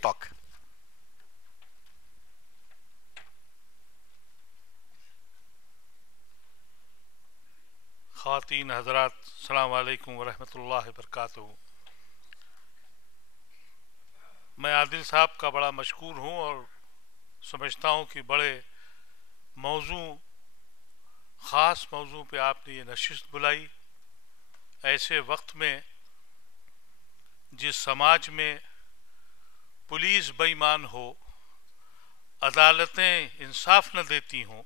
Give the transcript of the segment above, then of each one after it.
talk. ख़वातीन हज़रात, अस्सलाम वालेकुम वरहमतुल्लाहि वबरकातुहू। मैं आदिल साहब का बड़ा मशकूर हूँ और समझता हूँ कि बड़े मौजू ख़ास मौजू पे आपने ये नशिस्त बुलाई। ऐसे वक्त में जिस समाज में पुलिस बेईमान हो, अदालतें इंसाफ न देती हों,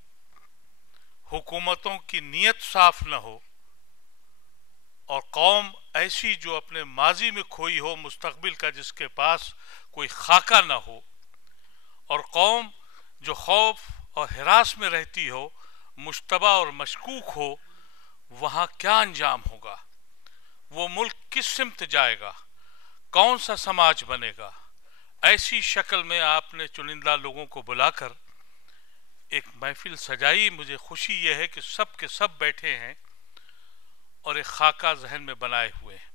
हुकूमतों की नीयत साफ न हो और कौम ऐसी जो अपने माजी में खोई हो, मुस्तकबिल का जिसके पास कोई खाका न हो, और कौम जो खौफ और हिरास में रहती हो, मुश्तबा और मशकूक हो, वहाँ क्या अंजाम होगा? वो मुल्क किस सिमत जाएगा? कौन सा समाज बनेगा? ऐसी शक्ल में आपने चुनिंदा लोगों को बुलाकर एक महफिल सजाई। मुझे खुशी यह है कि सब के सब बैठे हैं और एक खाका जहन में बनाए हुए हैं।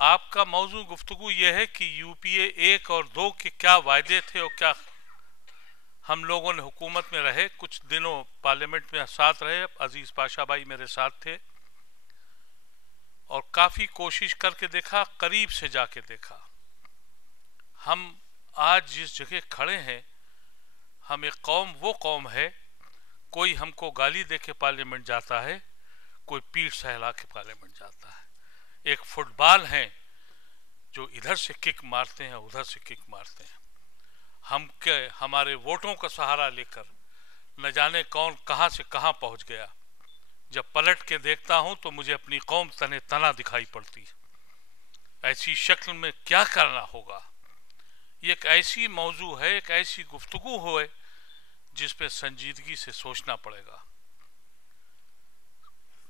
आपका मौजू गुफ्तगू यह है कि यूपीए 1 और 2 के क्या वायदे थे और क्या हम लोगों ने हुकूमत में रहे, कुछ दिनों पार्लियामेंट में साथ रहे, अजीज पाशा भाई मेरे साथ थे और काफ़ी कोशिश करके देखा, करीब से जाके देखा। हम आज जिस जगह खड़े हैं, हम एक कौम, वो कौम है, कोई हमको गाली दे के पार्लियामेंट जाता है, कोई पीठ सहला के पार्लियामेंट जाता है। एक फुटबॉल हैं जो इधर से किक मारते हैं, उधर से किक मारते हैं। हमारे वोटों का सहारा लेकर न जाने कौन कहां से कहां पहुंच गया। जब पलट के देखता हूं तो मुझे अपनी कौम तने तना दिखाई पड़ती है। ऐसी शक्ल में क्या करना होगा? ये एक ऐसी मौजू है, एक ऐसी गुफ्तगू हो जिस पे संजीदगी से सोचना पड़ेगा।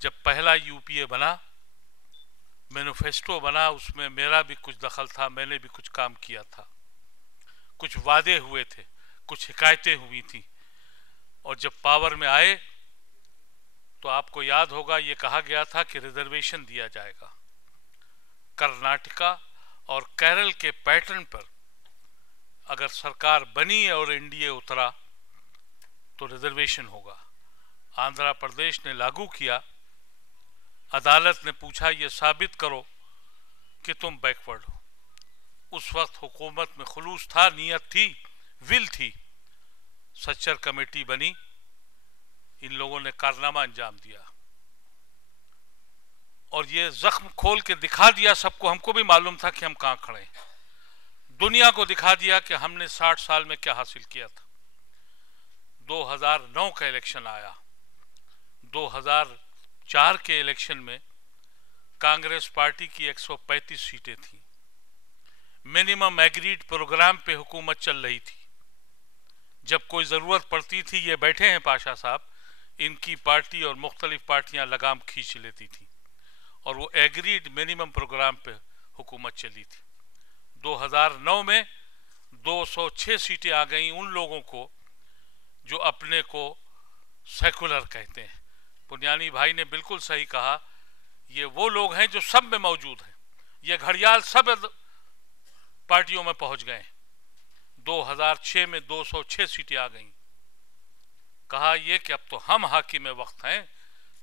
जब पहला यूपीए बना, मैनिफेस्टो बना, उसमें मेरा भी कुछ दखल था, मैंने भी कुछ काम किया था, कुछ वादे हुए थे, कुछ हिकायतें हुई थी, और जब पावर में आए तो आपको याद होगा ये कहा गया था कि रिजर्वेशन दिया जाएगा। कर्नाटका और केरल के पैटर्न पर अगर सरकार बनी और एनडीए उतरा तो रिजर्वेशन होगा। आंध्र प्रदेश ने लागू किया। अदालत ने पूछा ये साबित करो कि तुम बैकवर्ड हो। उस वक्त हुकूमत में खुलूस था, नीयत थी, विल थी। सच्चर कमेटी बनी, इन लोगों ने कारनामा अंजाम दिया और ये जख्म खोल के दिखा दिया सबको। हमको भी मालूम था कि हम कहां खड़े हैं। दुनिया को दिखा दिया कि हमने 60 साल में क्या हासिल किया था। 2009 का इलेक्शन आया। 2004 के इलेक्शन में कांग्रेस पार्टी की 135 सीटें थी। मिनिमम एग्रीड प्रोग्राम पे हुकूमत चल रही थी। जब कोई ज़रूरत पड़ती थी, ये बैठे हैं पाशा साहब, इनकी पार्टी और मुख्तलिफ पार्टियां लगाम खींच लेती थी और वो एग्रीड मिनिमम प्रोग्राम पे हुकूमत चली थी। 2009 में 206 सीटें आ गई उन लोगों को जो अपने को सेकुलर कहते हैं। पुनियानी भाई ने बिल्कुल सही कहा, ये वो लोग हैं जो सब में मौजूद हैं। ये घड़ियाल सब पार्टियों में पहुंच गए। 2006 में 206 सीटें आ गई। कहा ये कि अब तो हम हाकिम वक्त हैं,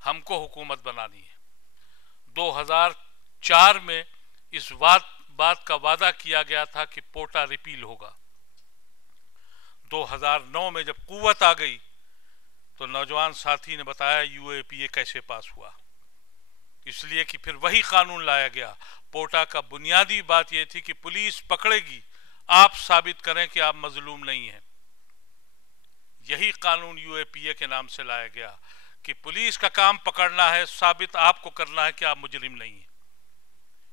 हमको हुकूमत बनानी है। 2004 में इस बात का वादा किया गया था कि पोटा रिपील होगा। 2009 में जब कुव्वत आ गई तो नौजवान साथी ने बताया यूएपीए कैसे पास हुआ। इसलिए कि फिर वही कानून लाया गया। पोटा का बुनियादी बात यह थी कि पुलिस पकड़ेगी, आप साबित करें कि आप मजलूम नहीं हैं। यही कानून यूएपीए के नाम से लाया गया कि पुलिस का काम पकड़ना है, साबित आपको करना है कि आप मुजरिम नहीं हैं।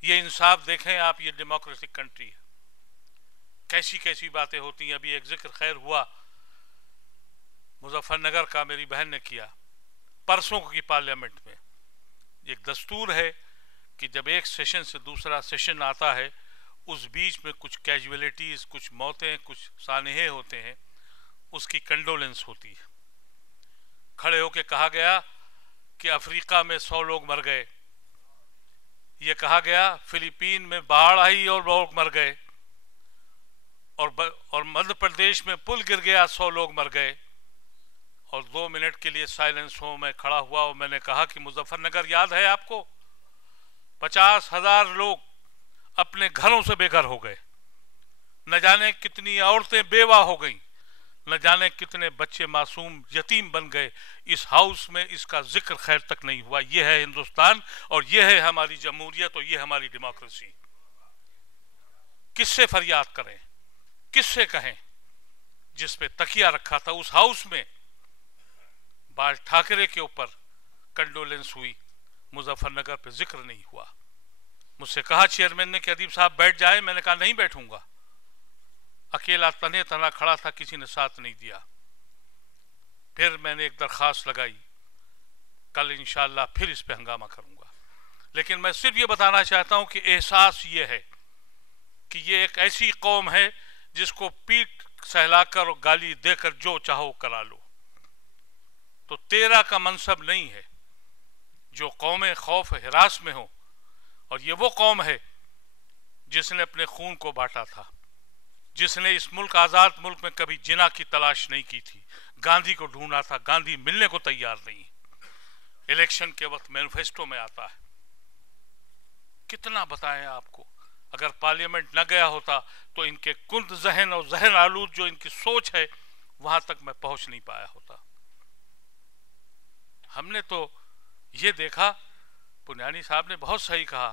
ये इंसाफ देखें आप, ये डेमोक्रेटिक कंट्री है। कैसी कैसी बातें होती हैं। अभी एक जिक्र खैर हुआ मुजफ्फरनगर का, मेरी बहन ने किया परसों की पार्लियामेंट में। एक दस्तूर है कि जब एक सेशन से दूसरा सेशन आता है, उस बीच में कुछ कैजुअलिटीज, कुछ मौतें, कुछ सानहे होते हैं, उसकी कंडोलेंस होती है। खड़े होके कहा गया कि अफ्रीका में 100 लोग मर गए। ये कहा गया फिलीपीन में बाढ़ आई और लोग मर गए। और मध्य प्रदेश में पुल गिर गया, 100 लोग मर गए। और 2 मिनट के लिए साइलेंस हो, मैं खड़ा हुआ और मैंने कहा कि मुजफ्फरनगर याद है आपको? 50,000 लोग अपने घरों से बेघर हो गए, न जाने कितनी औरतें बेवा हो गईं, न जाने कितने बच्चे मासूम यतीम बन गए। इस हाउस में इसका जिक्र खैर तक नहीं हुआ। यह है हिंदुस्तान और यह है हमारी जमहूरियत और यह हमारी डेमोक्रेसी। किससे फरियाद करें, किससे कहें? जिस पे तकिया रखा था उस हाउस में बाल ठाकरे के ऊपर कंडोलेंस हुई, मुजफ्फरनगर पे जिक्र नहीं हुआ। मुझसे कहा चेयरमैन ने कि अदीब साहब बैठ जाए। मैंने कहा नहीं बैठूंगा, अकेला तने तना खड़ा था, किसी ने साथ नहीं दिया। फिर मैंने एक दरखास्त लगाई, कल इंशाअल्लाह फिर इस पे हंगामा करूंगा। लेकिन मैं सिर्फ ये बताना चाहता हूं कि एहसास ये है कि ये एक ऐसी कौम है जिसको पीठ सहलाकर और गाली देकर जो चाहो करा लो। तो 13 का मनसब नहीं है जो कौमें खौफ हिरास में हो, और ये वो कौम है जिसने अपने खून को बांटा था, जिसने इस मुल्क, आजाद मुल्क में कभी जिना की तलाश नहीं की थी, गांधी को ढूंढा था, गांधी मिलने को तैयार नहीं। इलेक्शन के वक्त मैनिफेस्टो में आता है। कितना बताएं आपको? अगर पार्लियामेंट न गया होता तो इनके कुंद जहन और जहन आलूद जो इनकी सोच है वहां तक मैं पहुंच नहीं पाया होता। हमने तो ये देखा, पुनियानी साहब ने बहुत सही कहा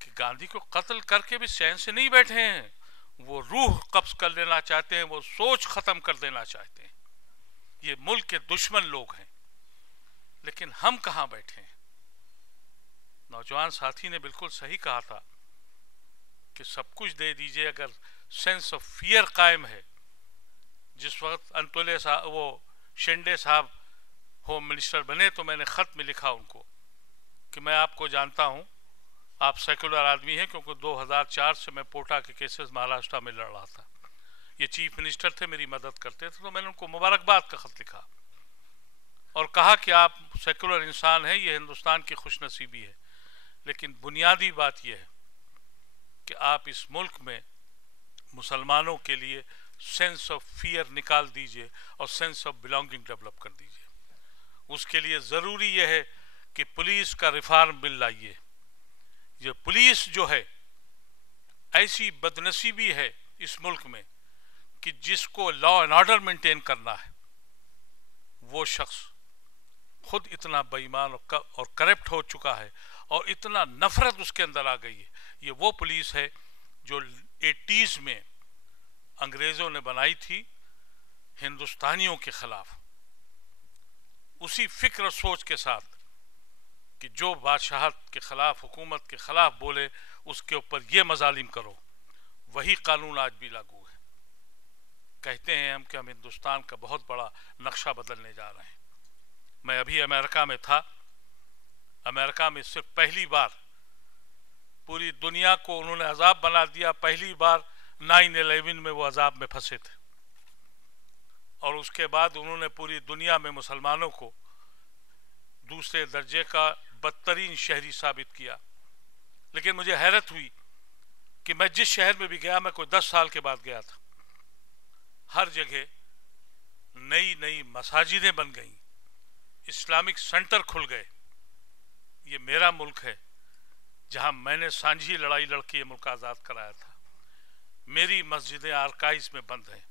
कि गांधी को कत्ल करके भी चैन से नहीं बैठे हैं। वो रूह कब्ज कर लेना चाहते हैं, वो सोच खत्म कर देना चाहते हैं। ये मुल्क के दुश्मन लोग हैं, लेकिन हम कहां बैठे हैं? नौजवान साथी ने बिल्कुल सही कहा था कि सब कुछ दे दीजिए अगर सेंस ऑफ फियर कायम है। जिस वक्त अंतोले साहब, वो शिंदे साहब होम मिनिस्टर बने, तो मैंने खत में लिखा उनको कि मैं आपको जानता हूं, आप सेकुलर आदमी हैं, क्योंकि 2004 से मैं पोटा के केसेस महाराष्ट्र में लड़ रहा था। ये चीफ मिनिस्टर थे, मेरी मदद करते थे, तो मैंने उनको मुबारकबाद का खत लिखा और कहा कि आप सेकुलर इंसान हैं, ये हिंदुस्तान की खुशनसीबी है। लेकिन बुनियादी बात यह है कि आप इस मुल्क में मुसलमानों के लिए सेंस ऑफ फियर निकाल दीजिए और सेंस ऑफ बिलोंगिंग डेवलप कर दीजिए। उसके लिए ज़रूरी यह है कि पुलिस का रिफॉर्म बिल लाइए। ये पुलिस जो है, ऐसी बदनसीबी है इस मुल्क में कि जिसको लॉ एंड ऑर्डर मेंटेन करना है, वो शख्स खुद इतना बेईमान और करप्ट हो चुका है और इतना नफरत उसके अंदर आ गई है। ये वो पुलिस है जो 80s में अंग्रेजों ने बनाई थी हिंदुस्तानियों के खिलाफ, उसी फिक्र सोच के साथ कि जो बादशाहत के खिलाफ, हुकूमत के खिलाफ बोले उसके ऊपर ये मजालिम करो। वही कानून आज भी लागू है। कहते हैं हम कि हम हिंदुस्तान का बहुत बड़ा नक्शा बदलने जा रहे हैं। मैं अभी अमेरिका में था। अमेरिका में सिर्फ पहली बार पूरी दुनिया को उन्होंने अजाब बना दिया। पहली बार 9/11 में वो अजाब में फंसे थे और उसके बाद उन्होंने पूरी दुनिया में मुसलमानों को दूसरे दर्जे का बदतरीन शहरी साबित किया। लेकिन मुझे हैरत हुई कि मैं जिस शहर में भी गया, मैं कोई 10 साल के बाद गया था, हर जगह नई नई मसाजिदें बन गईं, इस्लामिक सेंटर खुल गए। ये मेरा मुल्क है जहां मैंने सांझी लड़ाई लड़के ये मुल्क आज़ाद कराया था। मेरी मस्जिदें आर्काइव्स में बंद हैं।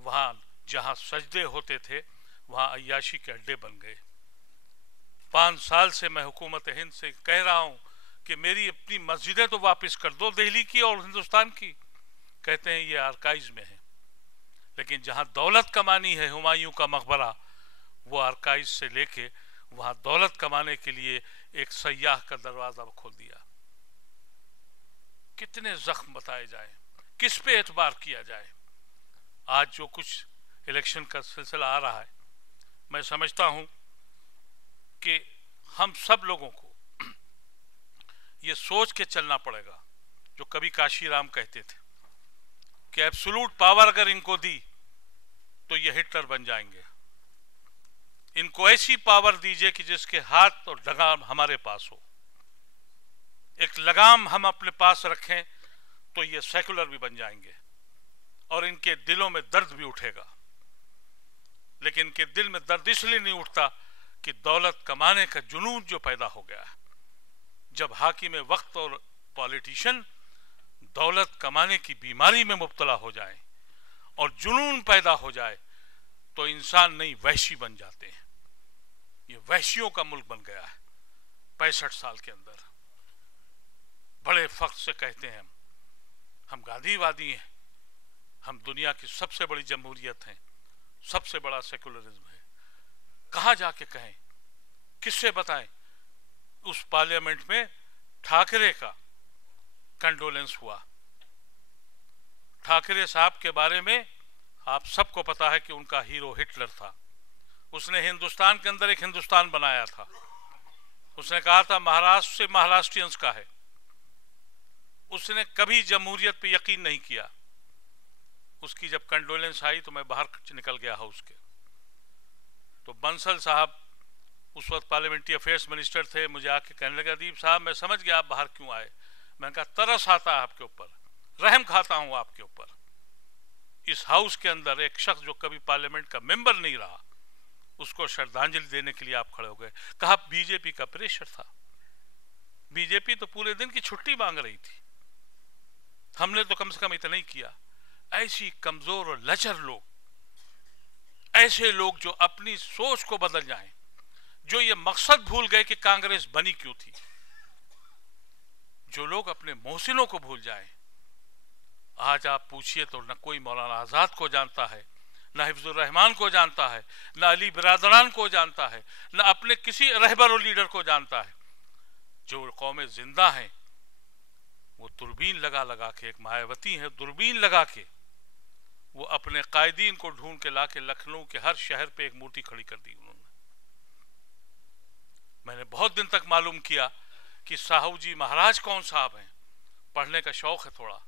वहां जहां सजदे होते थे वहां अय्याशी के अड्डे बन गए। 5 साल से मैं हुकूमत हिंद से कह रहा हूं कि मेरी अपनी मस्जिदें तो वापस कर दो, दिल्ली की और हिंदुस्तान की। कहते हैं ये आर्काइव्स में है। लेकिन जहां दौलत कमानी है, हुमायूं का मकबरा, वो आर्काइव्स से लेके वहां दौलत कमाने के लिए एक सयाह का दरवाजा खोल दिया। कितने जख्म बताए जाए, किस पे एतबार किया जाए? आज जो कुछ इलेक्शन का सिलसिला आ रहा है, मैं समझता हूं कि हम सब लोगों को ये सोच के चलना पड़ेगा जो कभी काशीराम कहते थे कि एब्सोल्यूट पावर अगर इनको दी तो ये हिटलर बन जाएंगे। इनको ऐसी पावर दीजिए कि जिसके हाथ और लगाम हमारे पास हो। एक लगाम हम अपने पास रखें तो ये सेकुलर भी बन जाएंगे। और इनके दिलों में दर्द भी उठेगा, लेकिन इनके दिल में दर्द इसलिए नहीं उठता कि दौलत कमाने का जुनून जो पैदा हो गया है। जब हाकिम वक्त और पॉलिटिशियन दौलत कमाने की बीमारी में मुब्तला हो जाए और जुनून पैदा हो जाए तो इंसान नई वहशी बन जाते हैं। ये वहशियों का मुल्क बन गया है। 65 साल के अंदर बड़े फख्र से कहते हैं हम गांधीवादी हैं, हम दुनिया की सबसे बड़ी जमहूरियत हैं, सबसे बड़ा सेकुलरिज्म है। कहां जाके कहें, किससे बताएं? उस पार्लियामेंट में ठाकरे का कंडोलेंस हुआ। ठाकरे साहब के बारे में आप सबको पता है कि उनका हीरो हिटलर था। उसने हिंदुस्तान के अंदर एक हिंदुस्तान बनाया था। उसने कहा था महाराष्ट्र से महाराष्ट्रियंस का है। उसने कभी जमहूरियत पे यकीन नहीं किया। उसकी जब कंडोलेंस आई तो मैं बाहर निकल गया हाउस के। तो बंसल साहब उस वक्त पार्लियामेंट्री अफेयर्स मिनिस्टर थे, मुझे आके कहने लगा अदीब साहब मैं समझ गया आप बाहर क्यों आए। मैंने कहा तरस आता है आपके ऊपर, रहम खाता हूं आपके ऊपर। इस हाउस के अंदर एक शख्स जो कभी पार्लियामेंट का मेंबर नहीं रहा, उसको श्रद्धांजलि देने के लिए आप खड़े हो गए। कहा बीजेपी का प्रेशर था। बीजेपी तो पूरे दिन की छुट्टी मांग रही थी, हमने तो कम से कम इतना ही किया। ऐसी कमजोर और लचर लोग, ऐसे लोग जो अपनी सोच को बदल जाएं, जो ये मकसद भूल गए कि कांग्रेस बनी क्यों थी, जो लोग अपने मोहसिनों को भूल जाएं। आज आप पूछिए तो न कोई मौलाना आजाद को जानता है, न हिफ्जुर रहमान को जानता है, न अली बिरादरान को जानता है, न अपने किसी रहबर और लीडर को जानता है। जो कौमें जिंदा हैं वो दूरबीन लगा लगा के, एक मायावती है दूरबीन लगा के, वो अपने कायदीन को ढूंढ के लाके लखनऊ के हर शहर पे एक मूर्ति खड़ी कर दी उन्होंने। मैंने बहुत दिन तक मालूम किया कि साहू जी महाराज कौन साहब हैं। पढ़ने का शौक है थोड़ा,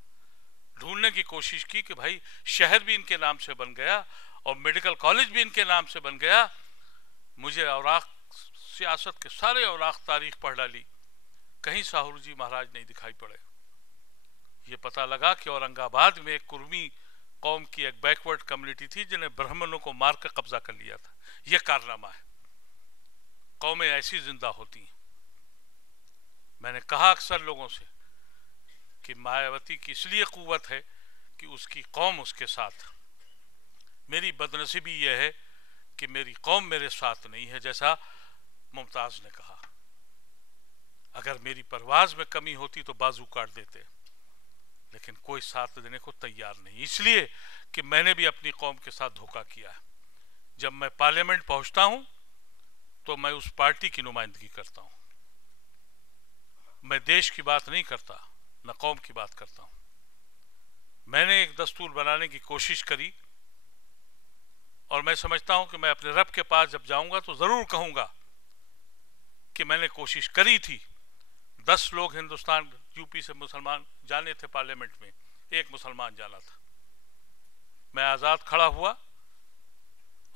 ढूंढने की कोशिश की कि भाई शहर भी इनके नाम से बन गया और मेडिकल कॉलेज भी इनके नाम से बन गया। मुझे औराक, सियासत के सारे औराक तारीख पढ़ डाली, कहीं साहू जी महाराज नहीं दिखाई पड़े। ये पता लगा कि औरंगाबाद में एक कुर्मी कौम की एक बैकवर्ड कम्युनिटी थी जिन्हें ब्राह्मणों को मार कर कब्जा कर लिया था। यह कारनामा है। कौमें ऐसी जिंदा होती हैं। मैंने कहा अक्सर लोगों से कि मायावती की इसलिए कुव्वत है कि उसकी कौम उसके साथ। मेरी बदनसीबी यह है कि मेरी कौम मेरे साथ नहीं है। जैसा मुमताज ने कहा, अगर मेरी परवाज में कमी होती तो बाजू काट देते, लेकिन कोई साथ देने को तैयार नहीं, इसलिए कि मैंने भी अपनी कौम के साथ धोखा किया है। जब मैं पार्लियामेंट पहुंचता हूं तो मैं उस पार्टी की नुमाइंदगी करता हूं, मैं देश की बात नहीं करता, न कौम की बात करता हूं। मैंने एक दस्तूर बनाने की कोशिश करी और मैं समझता हूं कि मैं अपने रब के पास जब जाऊंगा तो जरूर कहूंगा कि मैंने कोशिश करी थी। 10 लोग हिंदुस्तान यूपी से मुसलमान जाने थे पार्लियामेंट में, एक मुसलमान जाना था। मैं आजाद खड़ा हुआ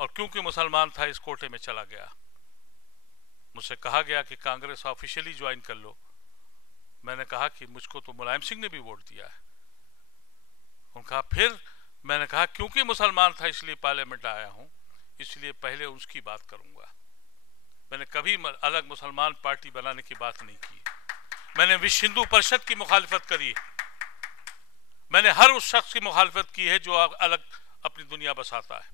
और क्योंकि मुसलमान था इस कोटे में चला गया। मुझसे कहा गया कि कांग्रेस ऑफिशियली ज्वाइन कर लो। मैंने कहा कि मुझको तो मुलायम सिंह ने भी वोट दिया है। उन्होंने कहा फिर? मैंने कहा क्योंकि मुसलमान था इसलिए पार्लियामेंट आया हूं, इसलिए पहले उसकी बात करूंगा। मैंने कभी अलग मुसलमान पार्टी बनाने की बात नहीं की। मैंने विश्व हिंदू परिषद की मुखालिफत करी, मैंने हर उस शख्स की मुखालिफत की है जो अलग अपनी दुनिया बसाता है,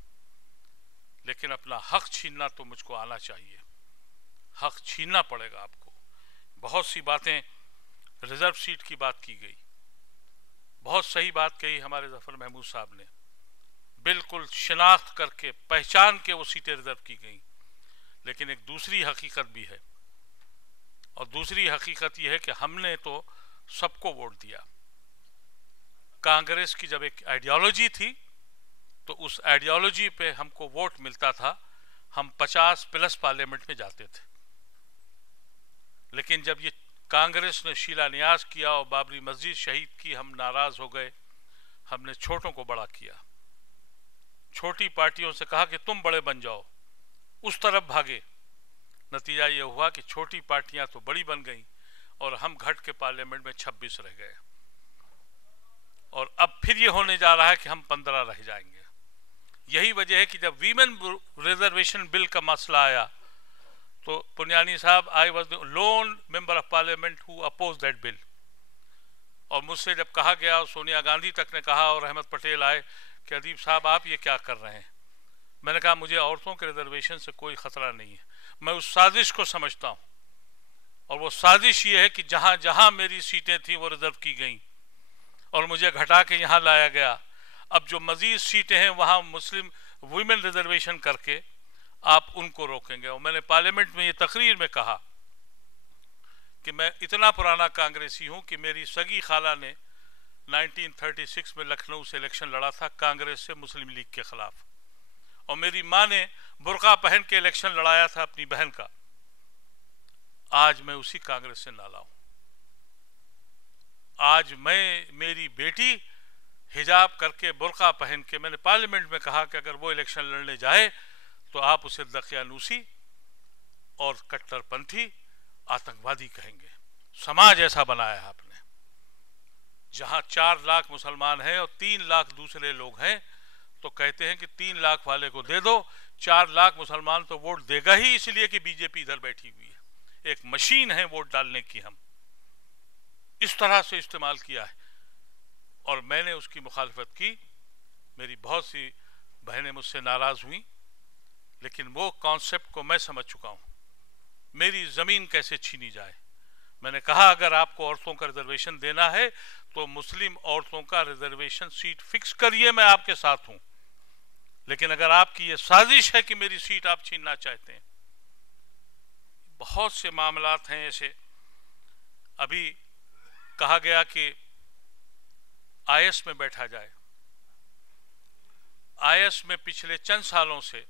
लेकिन अपना हक छीनना तो मुझको आना चाहिए। हक छीनना पड़ेगा आपको। बहुत सी बातें, रिजर्व सीट की बात की गई, बहुत सही बात कही हमारे जफर महमूद साहब ने। बिल्कुल शिनाख्त करके, पहचान के वो सीटें रिजर्व की गई। लेकिन एक दूसरी हकीकत भी है, और दूसरी हकीकत यह है कि हमने तो सबको वोट दिया। कांग्रेस की जब एक आइडियोलॉजी थी तो उस आइडियोलॉजी पे हमको वोट मिलता था, हम 50+ पार्लियामेंट में जाते थे। लेकिन जब ये कांग्रेस ने शिलान्यास किया और बाबरी मस्जिद शहीद की, हम नाराज हो गए। हमने छोटों को बड़ा किया, छोटी पार्टियों से कहा कि तुम बड़े बन जाओ, उस तरफ भागे। नतीजा यह हुआ कि छोटी पार्टियां तो बड़ी बन गईं और हम घट के पार्लियामेंट में 26 रह गए। और अब फिर ये होने जा रहा है कि हम 15 रह जाएंगे। यही वजह है कि जब वीमेन रिजर्वेशन बिल का मसला आया तो पुनियानी साहब, I was the lone member of parliament who oppose that bill, और मुझसे जब कहा गया और सोनिया गांधी तक ने कहा और अहमद पटेल आए कि अदीब साहब आप ये क्या कर रहे हैं, मैंने कहा मुझे औरतों के रिजर्वेशन से कोई खतरा नहीं है, मैं उस साजिश को समझता हूँ, और वो साजिश ये है कि जहाँ जहाँ मेरी सीटें थी वो रिजर्व की गई और मुझे घटा के यहाँ लाया गया। अब जो मजीद सीटें हैं वहाँ मुस्लिम वुमेन रिजर्वेशन करके आप उनको रोकेंगे। और मैंने पार्लियामेंट में ये तकरीर में कहा कि मैं इतना पुराना कांग्रेसी हूँ कि मेरी सगी खाला ने 1936 में लखनऊ से इलेक्शन लड़ा था कांग्रेस से मुस्लिम लीग के खिलाफ, और मेरी माँ ने बुर्का पहन के इलेक्शन लड़ाया था अपनी बहन का। आज मैं उसी कांग्रेस से नाला हूं। आज मेरी बेटी हिजाब करके बुर्का पहन के, मैंने पार्लियामेंट में कहा कि अगर वो इलेक्शन लड़ने जाए तो आप उसे दकियानूसी और कट्टरपंथी आतंकवादी कहेंगे। समाज ऐसा बनाया है आपने, जहां 4 लाख मुसलमान हैं और 3 लाख दूसरे लोग हैं, तो कहते हैं कि 3 लाख वाले को दे दो, 4 लाख मुसलमान तो वोट देगा ही, इसलिए कि बीजेपी इधर बैठी हुई है, एक मशीन है वोट डालने की। हम इस तरह से इस्तेमाल किया है और मैंने उसकी मुखालफत की। मेरी बहुत सी बहनें मुझसे नाराज हुई, लेकिन वो कॉन्सेप्ट को मैं समझ चुका हूं, मेरी जमीन कैसे छीनी जाए। मैंने कहा अगर आपको औरतों का रिजर्वेशन देना है तो मुस्लिम औरतों का रिजर्वेशन सीट फिक्स करिए, मैं आपके साथ हूं, लेकिन अगर आपकी ये साजिश है कि मेरी सीट आप छीनना चाहते हैं, बहुत से मामलात हैं ऐसे। अभी कहा गया कि आईएस में बैठा जाए। आईएस में पिछले चंद सालों से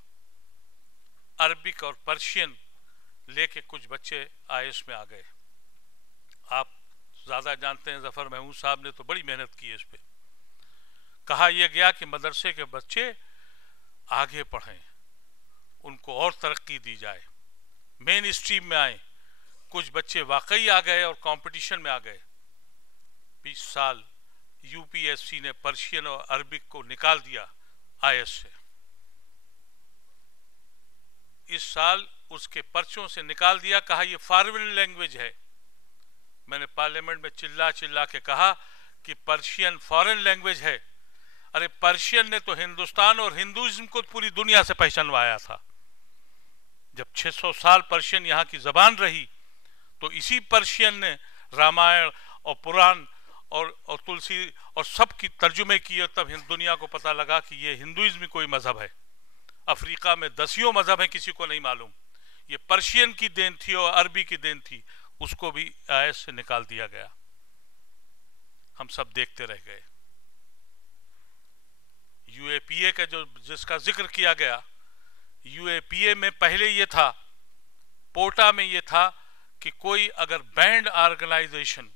अरबिक और पर्शियन लेके कुछ बच्चे आईएस में आ गए। आप ज्यादा जानते हैं, जफर महमूद साहब ने तो बड़ी मेहनत की है इस पे। कहा यह गया कि मदरसे के बच्चे आगे पढ़ें, उनको और तरक्की दी जाए, मेन स्ट्रीम में आए। कुछ बच्चे वाकई आ गए और कंपटीशन में आ गए। 20 साल यूपीएससी ने पर्शियन और अरबिक को निकाल दिया आईएस से। इस साल उसके पर्चों से निकाल दिया, कहा यह फॉरेन लैंग्वेज है। मैंने पार्लियामेंट में चिल्ला चिल्ला के कहा कि पर्शियन फॉरेन लैंग्वेज है। अरे पर्शियन ने तो हिंदुस्तान और हिंदुइज्म को पूरी दुनिया से पहचानवाया था। जब 600 साल पर्शियन यहाँ की जबान रही तो इसी पर्शियन ने रामायण और पुराण और तुलसी और सब की तर्जुमे किए, तब दुनिया को पता लगा कि ये हिंदुइज्म कोई मजहब है। अफ्रीका में 10 मजहब है, किसी को नहीं मालूम। ये पर्शियन की देन थी और अरबी की देन थी, उसको भी आईएस से निकाल दिया गया। हम सब देखते रह गए। यूएपीए का जो जिसका जिक्र किया गया, यूएपीए में पहले ये था, पोटा में ये था कि कोई अगर बैंड ऑर्गेनाइजेशन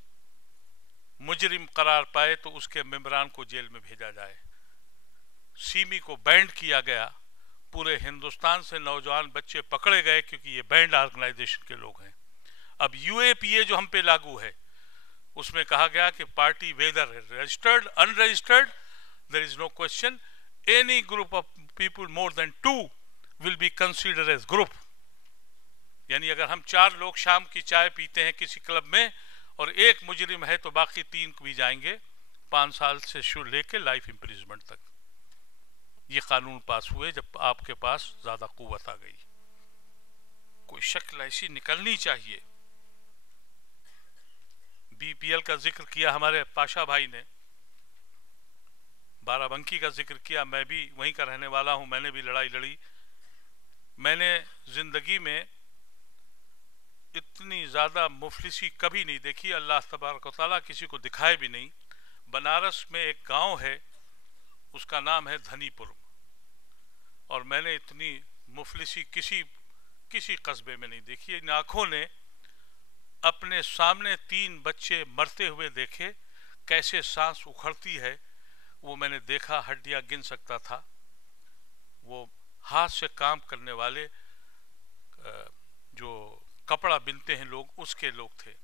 मुजरिम करार पाए तो उसके मेंबरान को जेल में भेजा जाए। सीमी को बैंड किया गया, पूरे हिंदुस्तान से नौजवान बच्चे पकड़े गए क्योंकि ये बैंड ऑर्गेनाइजेशन के लोग हैं। अब यूएपीए जो हम पे लागू है, उसमें कहा गया कि party whether registered unregistered, there is no question, any group of people more than 2 will be considered as group. यानी अगर हम 4 लोग शाम की चाय पीते हैं किसी क्लब में और एक मुजरिम है तो बाकी 3 भी जाएंगे, 5 साल से शुरू लेके लाइफ इंप्रिजमेंट तक। ये कानून पास हुए जब आपके पास ज्यादा कुव्वत आ गई। कोई शक्ल ऐसी निकलनी चाहिए। बीपीएल का जिक्र किया हमारे पाशा भाई ने, बाराबंकी का जिक्र किया, मैं भी वहीं का रहने वाला हूं, मैंने भी लड़ाई लड़ी। मैंने जिंदगी में इतनी ज्यादा मुफलिसी कभी नहीं देखी, अल्लाह तबारक व तआला किसी को दिखाए भी नहीं। बनारस में एक गांव है, उसका नाम है धनीपुर, और मैंने इतनी मुफलिसी किसी कस्बे में नहीं देखी। इन आंखों ने अपने सामने 3 बच्चे मरते हुए देखे, कैसे सांस उखड़ती है वो मैंने देखा, हड्डियां गिन सकता था। वो हाथ से काम करने वाले जो कपड़ा बिनते हैं लोग, उसके लोग थे।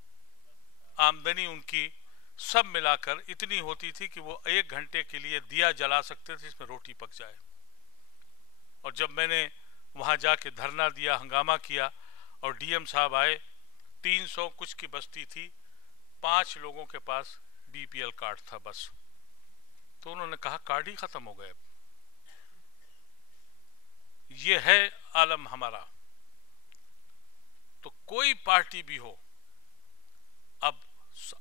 आमदनी उनकी सब मिलाकर इतनी होती थी कि वो 1 घंटे के लिए दिया जला सकते थे, इसमें रोटी पक जाए। और जब मैंने वहां जाके धरना दिया, हंगामा किया, और डीएम साहब आए, 300 कुछ की बस्ती थी, 5 लोगों के पास बीपीएल कार्ड था बस। तो उन्होंने कहा कार्ड ही खत्म हो गए। ये है आलम हमारा। तो कोई पार्टी भी हो, अब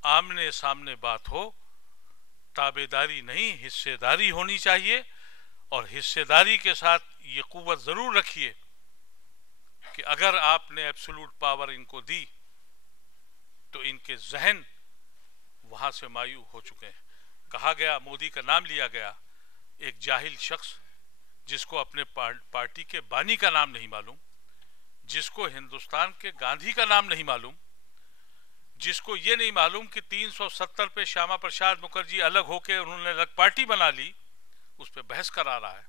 आमने सामने बात हो, ताबेदारी नहीं हिस्सेदारी होनी चाहिए। और हिस्सेदारी के साथ ये कुव्वत जरूर रखिए कि अगर आपने एब्सोल्यूट पावर इनको दी तो इनके जहन वहां से मायूं हो चुके हैं। कहा गया, मोदी का नाम लिया गया, एक जाहिल शख्स जिसको अपने पार्टी के बानी का नाम नहीं मालूम, जिसको हिंदुस्तान के गांधी का नाम नहीं मालूम, जिसको ये नहीं मालूम कि 370 पे श्यामा प्रसाद मुखर्जी अलग होके उन्होंने अलग पार्टी बना ली, उस पर बहस करा रहा है।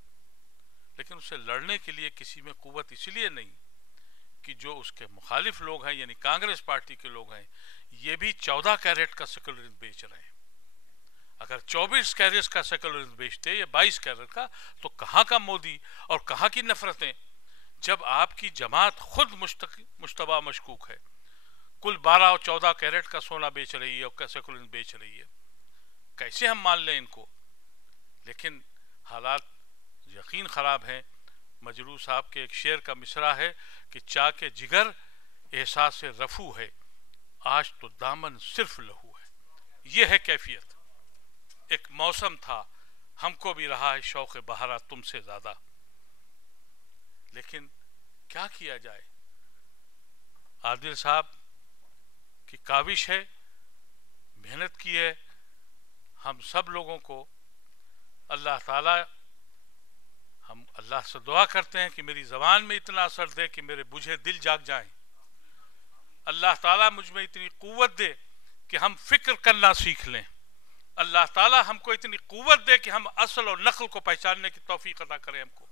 लेकिन उससे लड़ने के लिए किसी में कुव्वत इसलिए नहीं कि जो उसके मुखालिफ लोग हैं, यानी कांग्रेस पार्टी के लोग हैं, ये भी 14 कैरेट का सेकुलरिज्म बेच रहे हैं। अगर 24 कैरेट का सेकुलरिज्म बेचते या 22 कैरेट का, तो कहाँ का मोदी और कहाँ की नफरतें, जब आपकी जमात खुद मुश्तबा मशकूक है, कुल 12 और 14 कैरेट का सोना बेच रही है और सेकुलरिज्म बेच रही है। कैसे हम मान लें इनको? लेकिन हालात यकीन खराब हैं। मजरू साहब के एक शेर का मिसरा है कि चा के जिगर एहसास से रफू है, आज तो दामन सिर्फ लहू है। ये है कैफियत। एक मौसम था, हमको भी रहा है शौक बहारा तुमसे ज्यादा, लेकिन क्या किया जाए। आदिल साहब की काविश है, मेहनत की है। हम सब लोगों को अल्लाह ताला, हम अल्लाह से दुआ करते हैं कि मेरी ज़बान में इतना असर दे कि मेरे बुझे दिल जाग जाएं। अल्लाह ताला मुझ में इतनी कुव्वत दे कि हम फिक्र करना सीख लें। अल्लाह ताला हमको इतनी कुव्वत दे कि हम असल और नकल को पहचानने की तौफीक अता करें हमको।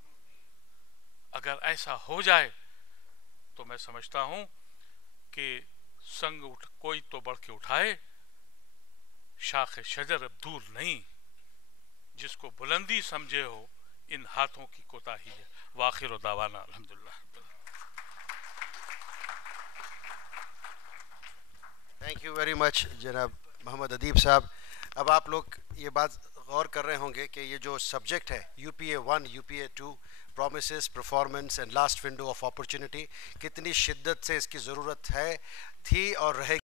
अगर ऐसा हो जाए तो मैं समझता हूं कि संग कोई तो बढ़ के उठाए, शाख शजर अब दूर नहीं, जिसको बुलंदी समझे हो इन हाथों की कोताही है। वाखिर दावाना अल्हम्दुलिल्लाह। थैंक यू वेरी मच जनाब मोहम्मद अदीब साहब। अब आप लोग ये बात गौर कर रहे होंगे कि ये जो सब्जेक्ट है UPA 1, UPA 2, promises, performance and last window of opportunity, कितनी शिद्दत से इसकी ज़रूरत है, थी और रहेगी।